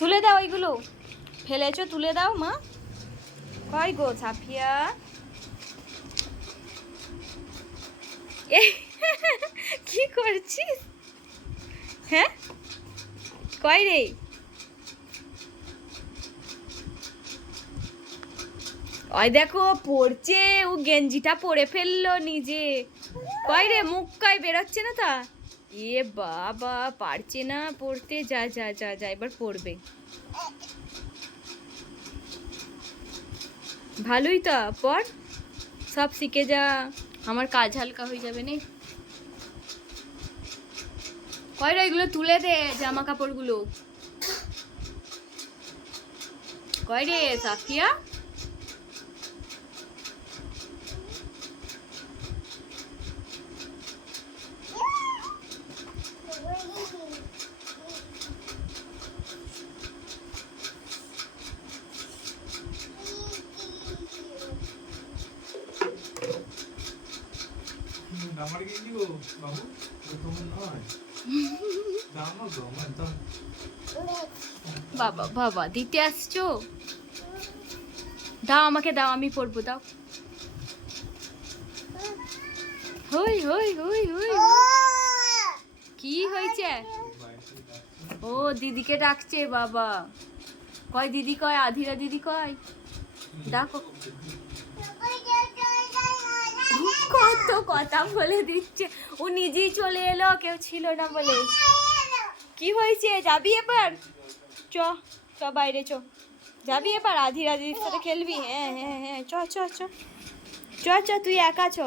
তুলে দাও ওইগুলো, ফেলেছো তুলে দাও মা। কই গো সাফিয়া? কি করছিস? হ্যাঁ কই রে? ওই দেখো পড়ছে, ও গেঞ্জিটা পরে ফেললো নিজে। কই রে, মুখ কই বেরোচ্ছে না তা? এ বাবা, পারছে না পড়তে। যা যা যা যা, এবার পড়বে। ভালোই তো, পড়, সব শিখে যা, আমার কাজ হালকা হয়ে যাবে নে। কই রে, এগুলো তুলে দে, জামা কাপড়গুলো। কই রে সাফিয়া? আমার কি গো বাবু, তোমার নয় জানো তো আমার তো। বাবা বাবা, দিতে আসছো? দাও আমাকে, দাও, আমি পড়বো, দাও। হই হই হই হই। কি হয়েছে? ও দিদিকে ডাকছে বাবা। কয় দিদি, কয় আধিরা দিদি, কয় ডাকো। কত কথা বলে দিচ্ছে, ও নিজেই চলে এলো, কেউ ছিল না বলে। কি হয়েছে, যাবি এবার? চ চ বাইরে চ, যাবি এবার আধিরা দিদির সাথে খেলবি? হ্যাঁ হ্যাঁ হ্যাঁ, চ চ চ চ চ, তুই একা চ।